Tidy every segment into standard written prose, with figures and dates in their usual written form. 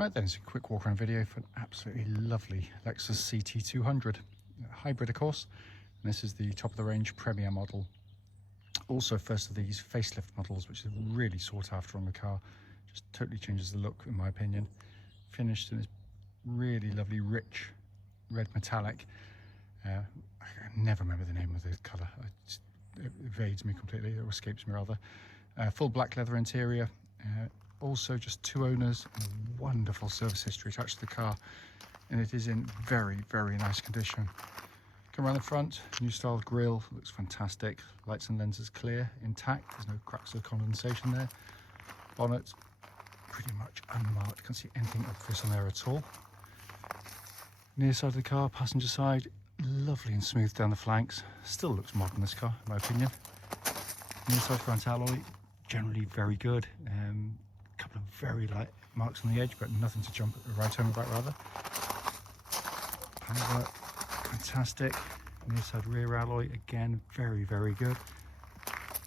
Right then, it's a quick walk around video for an absolutely lovely Lexus CT200 hybrid, of course. And this is the top of the range Premier model. Also first of these facelift models, which is really sought after on the car. Just totally changes the look, in my opinion. Finished in this really lovely rich red metallic. I can never remember the name of the colour. It evades me completely, or escapes me rather. Full black leather interior. Also just two owners, wonderful service history attached to the car, and it is in very, very nice condition. Come around the front, new style grille, looks fantastic. Lights and lenses clear, intact, there's no cracks or condensation there. Bonnet, pretty much unmarked, can't see anything obvious on there at all. Near side of the car, passenger side, lovely and smooth down the flanks. Still looks modern, this car, in my opinion. Near side front alloy, generally very good. Couple of very light marks on the edge, but nothing to jump right home about rather. Panel work, fantastic. Near side rear alloy, again, very, very good.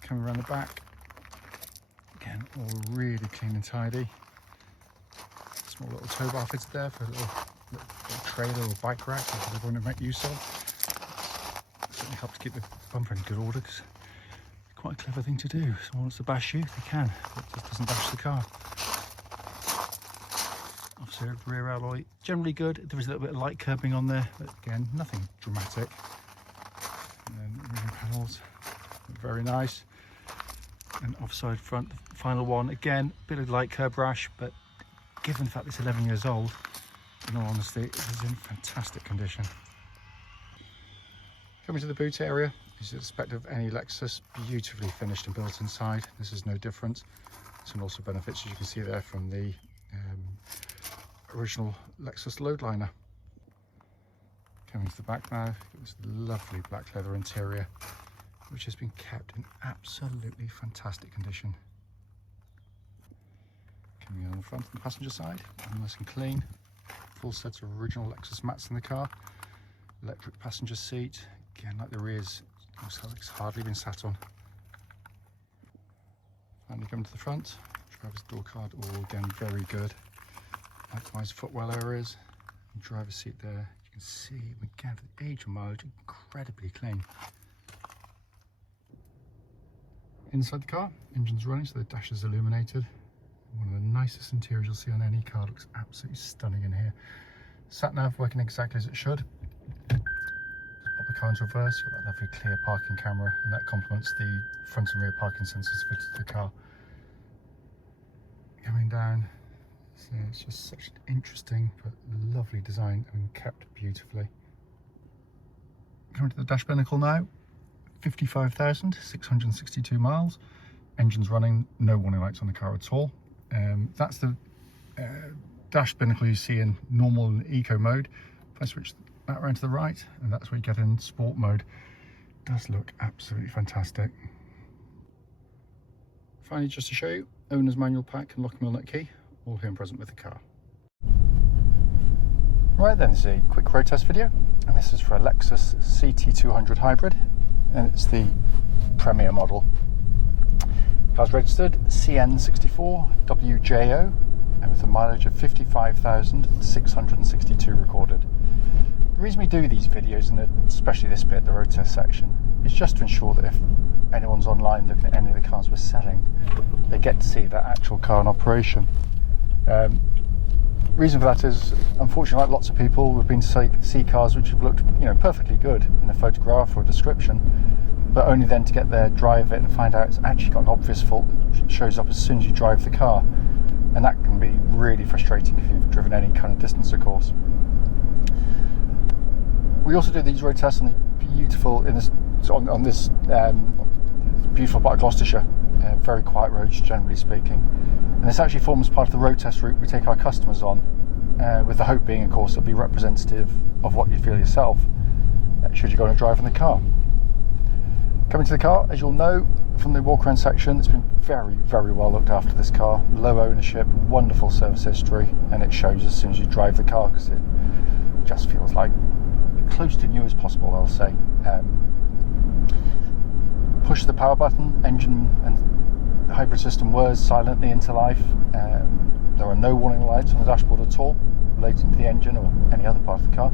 Coming around the back, again, all really clean and tidy. Small little tow bar fitted there for a little trailer or bike rack, or whatever you want to make use of. Certainly helps keep the bumper in good order, because quite a clever thing to do. Someone wants to bash you, they can, but it just doesn't bash the car. Obviously, rear alloy, generally good. There is a little bit of light curbing on there, but again, nothing dramatic. And then rear panels, very nice. And offside front, the final one, again, a bit of light curb rash, but given the fact it's 11 years old, in all honesty, it is in fantastic condition. Coming to the boot area, as you'd expect of any Lexus, beautifully finished and built inside. This is no different. Some also benefits, as you can see there, from the original Lexus load liner. Coming to the back now, it was lovely black leather interior, which has been kept in absolutely fantastic condition. Coming on the front and the passenger side, nice and clean. Full sets of original Lexus mats in the car. Electric passenger seat, again like the rears, looks like it's hardly been sat on. Finally coming to the front, driver's door card, all again very good. Likewise footwell areas, and driver's seat there. You can see again for the age and mileage, incredibly clean. Inside the car, engine's running, so the dash is illuminated. One of the nicest interiors you'll see on any car, looks absolutely stunning in here. Sat nav working exactly as it should. Pop the car into reverse, you've got that lovely clear parking camera, and that complements the front and rear parking sensors fitted to the car. Coming down, so it's just such an interesting but lovely design and kept beautifully. Coming to the dash binnacle now, 55,662 miles. Engine's running, no warning lights on the car at all. That's the dash binnacle you see in normal and eco mode. If I switch that around to the right, and that's where you get in sport mode. It does look absolutely fantastic. Finally, just to show you, owner's manual pack and lock and wheel nut key, all here and present with the car. Right then, this is a quick road test video, and this is for a Lexus CT200 hybrid, and it's the Premier model. Car's registered CN64WJO, and with a mileage of 55,662 recorded. The reason we do these videos, and especially this bit, the road test section, is just to ensure that if anyone's online looking at any of the cars we're selling, they get to see that actual car in operation. Reason for that is, unfortunately, like lots of people, we've been to see cars which have looked, perfectly good in a photograph or a description, but only then to get there, drive it, and find out it's actually got an obvious fault that shows up as soon as you drive the car, and that can be really frustrating if you've driven any kind of distance, of course. We also do these road tests on the beautiful on this beautiful part of Gloucestershire, very quiet roads generally speaking, and this actually forms part of the road test route we take our customers on, with the hope being, of course, it'll be representative of what you feel yourself should you go on a drive in the car. Coming to the car, as you'll know from the walk around section, it's been very, very well looked after, this car. Low ownership, wonderful service history, and it shows as soon as you drive the car, because it just feels like close to new as possible, I'll say. Push the power button, engine and hybrid system whirs silently into life. There are no warning lights on the dashboard at all relating to the engine or any other part of the car.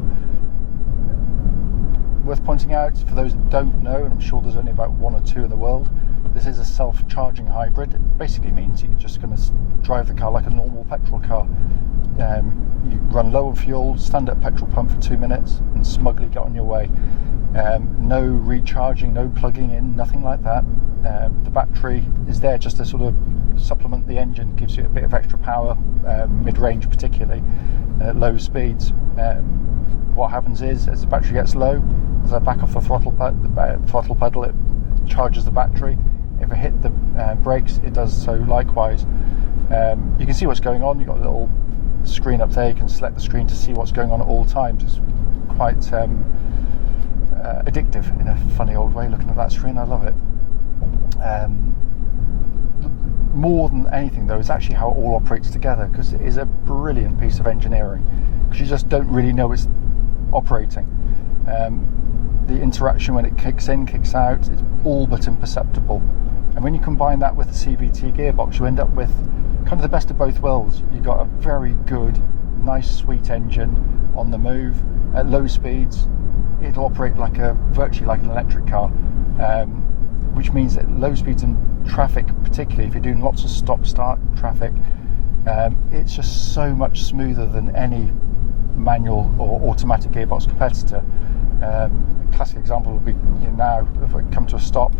Worth pointing out, for those that don't know, and I'm sure there's only about 1 or 2 in the world, this is a self-charging hybrid. It basically means you're just going to drive the car like a normal petrol car. You run low on fuel, stand at a petrol pump for 2 minutes and smugly get on your way. No recharging, no plugging in, nothing like that. The battery is there just to sort of supplement the engine, gives you a bit of extra power, mid-range particularly, at low speeds. What happens is, as the battery gets low, as I back off the throttle pedal, it charges the battery. If I hit the brakes, it does so likewise. You can see what's going on. You've got a little screen up there. You can select the screen to see what's going on at all times. It's quite addictive in a funny old way, looking at that screen. I love it. More than anything though, is actually how it all operates together, because it is a brilliant piece of engineering, because you just don't really know it's operating. The interaction when it kicks in, kicks out, is all but imperceptible. And when you combine that with the CVT gearbox, you end up with kind of the best of both worlds. You've got a very good, nice, sweet engine on the move. At low speeds, it'll operate like virtually like an electric car, which means that low speeds in traffic, particularly if you're doing lots of stop-start traffic, it's just so much smoother than any manual or automatic gearbox competitor. Classic example would be, now if I come to a stop,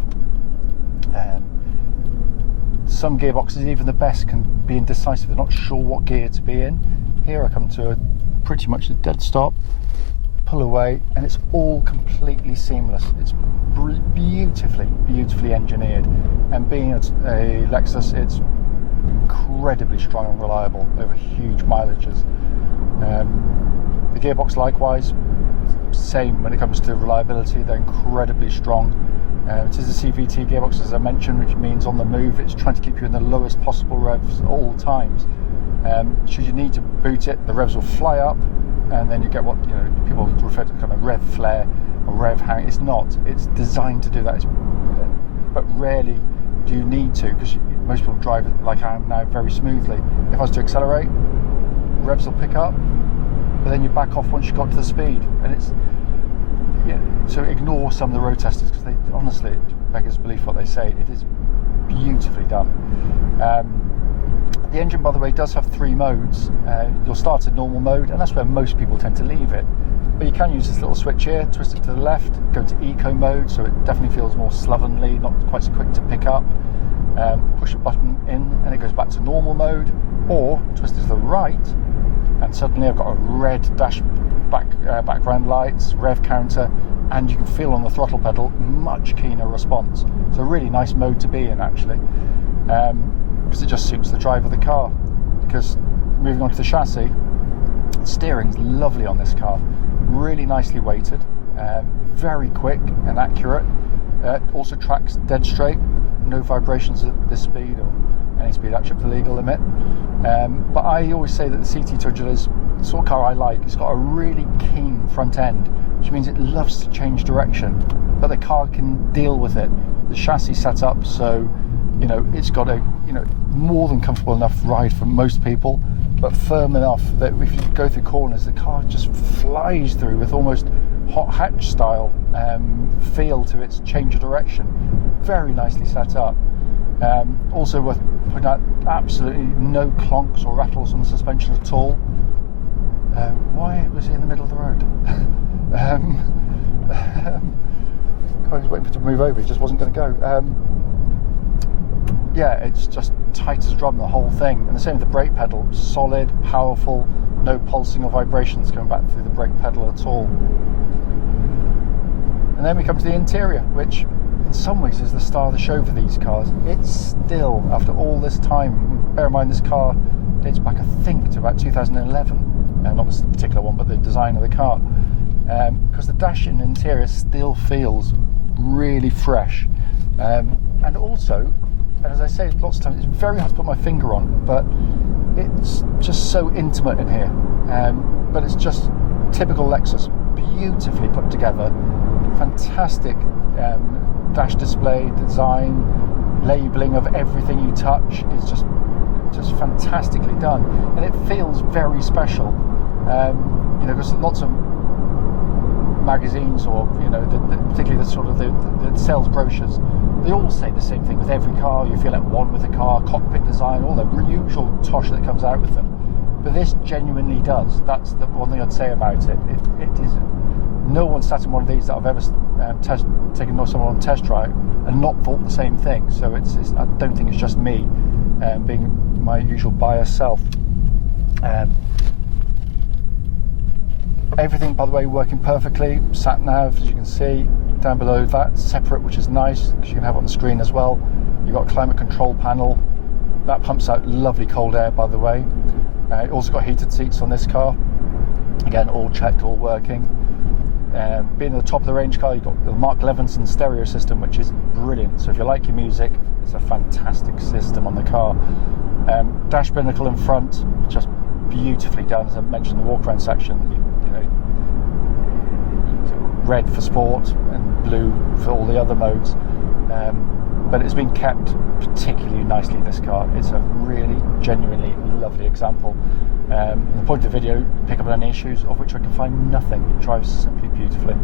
some gearboxes, even the best, can be indecisive. They're not sure what gear to be in. Here I come to pretty much a dead stop, pull away, and it's all completely seamless. It's beautifully engineered, and being a Lexus, it's incredibly strong and reliable over huge mileages. The gearbox likewise, same when it comes to reliability. They're incredibly strong. It is a CVT gearbox, as I mentioned, which means on the move it's trying to keep you in the lowest possible revs at all times. Should you need to boot it, the revs will fly up, and then you get what people refer to kind of rev flare or rev hang. It's not. It's designed to do that. But rarely do you need to, because most people drive it like I am now very smoothly. If I was to accelerate, revs will pick up, but then you back off once you got to the speed, and it's so ignore some of the road testers, because they honestly, it beggars belief what they say. It is beautifully done. The engine, by the way, does have 3 modes. You'll start in normal mode, and that's where most people tend to leave it. But you can use this little switch here, twist it to the left, go to eco mode, so it definitely feels more slovenly, not quite so quick to pick up. Push a button in, and it goes back to normal mode, or twist it to the right, and suddenly I've got a red background lights, rev counter, and you can feel on the throttle pedal much keener response. It's a really nice mode to be in, actually, because it just suits the drive of the car. Because moving on to the chassis, steering's lovely on this car, really nicely weighted, very quick and accurate. Also tracks dead straight, no vibrations at this speed or any speed actually up to the legal limit. But I always say that the CT200 is the sort of car I like. It's got a really keen front end, which means it loves to change direction, but the car can deal with it. The chassis set up so it's got a more than comfortable enough ride for most people, but firm enough that if you go through corners, the car just flies through with almost hot hatch style feel to its change of direction. Very nicely set up. Also worth pointing out, absolutely no clonks or rattles on the suspension at all. Why was he in the middle of the road? I was waiting for it to move over, he just wasn't going to go. Yeah, it's just tight as a drum, the whole thing. And the same with the brake pedal, solid, powerful, no pulsing or vibrations coming back through the brake pedal at all. And then we come to the interior, which in some ways is the star of the show for these cars. It's still, after all this time, bear in mind this car dates back, I think, to about 2011. Not this particular one, but the design of the car. Because the dash in the interior still feels really fresh. And also, and as I say lots of times, it's very hard to put my finger on, but it's just so intimate in here. But it's just typical Lexus, beautifully put together, fantastic dash display, design, labelling of everything you touch is just just fantastically done, and it feels very special. You know, because lots of magazines, or you know, particularly the sort of the sales brochures, they all say the same thing with every car. You feel at one with the car, cockpit design, all the usual tosh that comes out with them. But this genuinely does. That's the one thing I'd say about it. It is. No one sat in one of these that I've ever taken someone on test drive and not thought the same thing. So it's I don't think it's just me being my usual biased self. Everything, by the way, working perfectly. Sat nav, as you can see down below, that separate, which is nice because you can have it on the screen as well. You've got a climate control panel that pumps out lovely cold air, by the way. It also got heated seats on this car. Again, all checked, all working. Being at the top of the range car, you've got the Mark Levinson stereo system, which is brilliant. So if you like your music, it's a fantastic system on the car. Dash binnacle in front, just beautifully done. As I mentioned, the walk around section, you know, red for sport and blue for all the other modes. But it's been kept particularly nicely, this car. It's a really genuinely lovely example. From the point of the video, pick up on any issues, of which I can find nothing. It drives simply beautifully.